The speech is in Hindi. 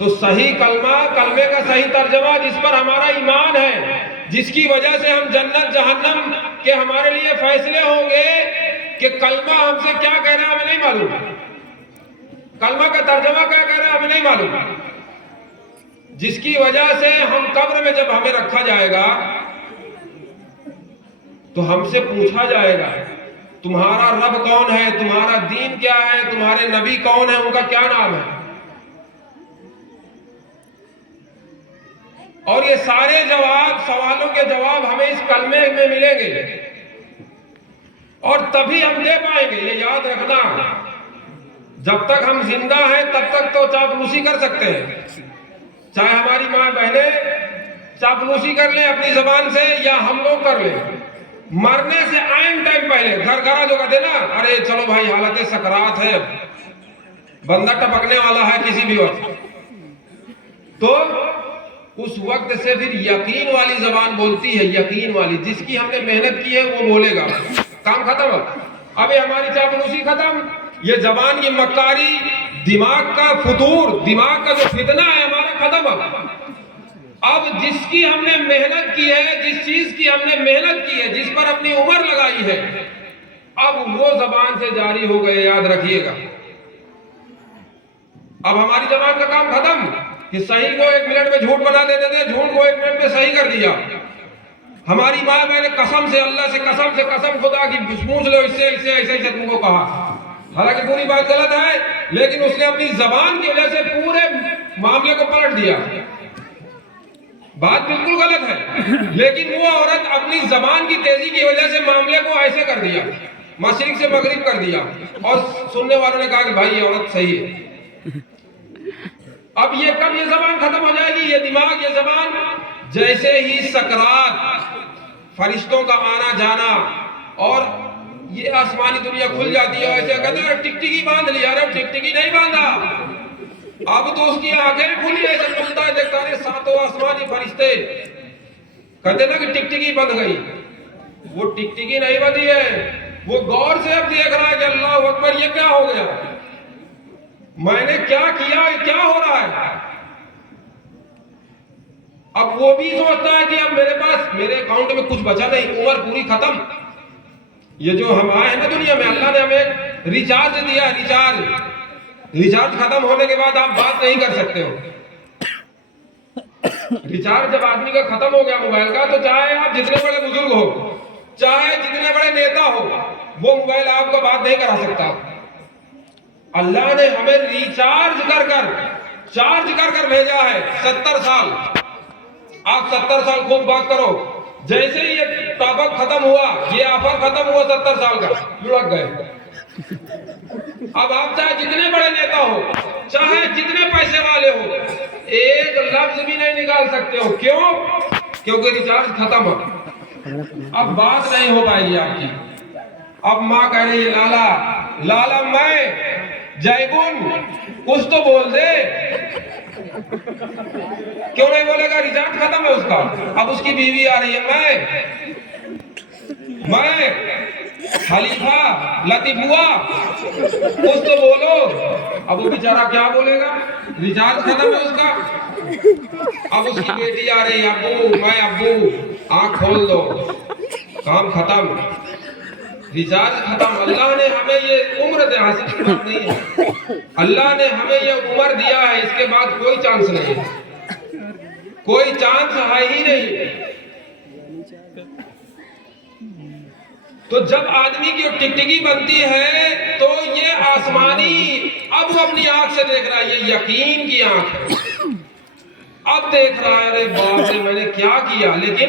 तो सही कलमा, कलमे का सही तर्जमा जिस पर हमारा ईमान है, जिसकी वजह से हम जन्नत जहन्नम के हमारे लिए फैसले होंगे, कि कलमा हमसे क्या कह रहा है हमें नहीं मालूम, कलमा का तर्जमा क्या कह रहा है हमें नहीं मालूम, जिसकी वजह से हम कब्र में जब हमें रखा जाएगा तो हमसे पूछा जाएगा तुम्हारा रब कौन है, तुम्हारा दीन क्या है, तुम्हारे नबी कौन है, उनका क्या नाम है। और ये सारे जवाब, सवालों के जवाब हमें इस कलमे में मिलेंगे और तभी हम दे पाएंगे। ये याद रखना, जब तक हम जिंदा हैं तब तक तो चापलूसी कर सकते हैं, चाहे हमारी माँ बहनें चापलूसी कर लें अपनी जबान से या हम लोग कर लें। मरने से आइन टाइम पहले घर घरा जो कहते ना, अरे चलो भाई हालत सकरात है, बंदा टपकने वाला है किसी भी वक्त, तो उस वक्त से फिर यकीन वाली जबान बोलती है, यकीन वाली, जिसकी हमने मेहनत की है वो बोलेगा। काम खत्म, अभी हमारी चापलूसी खत्म, ये जबान की मक्कारी, दिमाग का फुतूर, दिमाग का जो फितना है हमारा खत्म। अब जिसकी हमने मेहनत की है, जिस चीज की हमने मेहनत की है, जिस पर अपनी उम्र लगाई है, अब वो जबान से जारी हो गए, याद रखिएगा। अब हमारी जबान का काम खत्म कि सही को 1 मिनट में झूठ बना देते थे, झूठ को 1 मिनट में सही कर दिया। हमारी माँ मैंने कसम से, अल्लाह से कसम खुदा की, पूछ लो इससे ऐसे तुमको कहा, हालांकि पूरी बात गलत है, लेकिन उसने अपनी जबान की वजह से पूरे मामले को पलट दिया। बात बिल्कुल गलत है, लेकिन वो औरत अपनी जबान की तेजी की वजह से मामले को ऐसे कर दिया, मशरिक से मगरिब कर दिया, और सुनने वालों ने कहा कि भाई ये औरत सही है। अब ये कब ये जबान खत्म हो जाएगी, ये दिमाग, ये जबान, जैसे ही सकरात, फरिश्तों का आना जाना और ये आसमानी दुनिया खुल जाती है, ऐसे कहते हैं टिकटिकी बांध लिया। अरे टिकटिकी नहीं बांधा, अब तो उसकी आंखें खुली है, जब खुलता है देखता है 7 आसमानी फरिश्ते, कहते ना कि टिकटिकी बंध गई। वो टिकटिकी नहीं बंधी है, वो गौर से अब देख रहा है कि अल्लाह अकबर, ये क्या हो गया, मैंने क्या किया, क्या हो रहा है। अब वो भी सोचता है कि अब मेरे पास, मेरे अकाउंट में कुछ बचा नहीं, उम्र पूरी खत्म। ये जो हम आए हैं ना दुनिया में, अल्लाह ने हमें रिचार्ज दिया, रिचार्ज खत्म होने के बाद आप बात नहीं कर सकते हो। रिचार्ज जब आदमी का खत्म हो गया मोबाइल का, तो चाहे आप जितने बड़े बुजुर्ग हो, चाहे जितने बड़े नेता हो, वो मोबाइल आपका बात नहीं करा सकता। अल्लाह ने हमें रिचार्ज कर कर भेजा है। 70 साल, आप 70 साल खूब बात करो, जैसे ही ये ताबक खत्म हुआ, ये ऑफर खत्म हुआ 70 साल का, लुढ़क गए। अब आप चाहे जितने बड़े नेता हो, चाहे जितने पैसे वाले हो, एक लफ्ज भी नहीं निकाल सकते हो। क्यों? क्योंकि रिचार्ज खत्म है। अब बात नहीं हो पाएगी आपकी। अब माँ कह रही है लाला मैं जयगुन, कुछ तो बोल दे। क्यों नहीं बोलेगा, रिचार्ज खत्म है उसका। अब उसकी बीवी आ रही है, मैं खलीफा लतीफुआ, कुछ तो बोलो। अब वो बेचारा क्या बोलेगा, रिचार्ज खत्म है उसका। अब उसकी बेटी आ रही है, अब्बू आंख खोल दो, काम खत्म, रिचार्ज खत्म। अल्लाह ने हमें ये उम्र हासिल नहीं है, अल्लाह ने हमें ये उम्र दिया है, इसके बाद कोई चांस नहीं है, कोई चांस है ही नहीं। तो जब आदमी की टिकटिकी बनती है, तो ये आसमानी, अब वो अपनी आंख से देख रहा है, ये यकीन की आंख है, अब देख रहा है अरे बाप रे मैंने क्या किया। लेकिन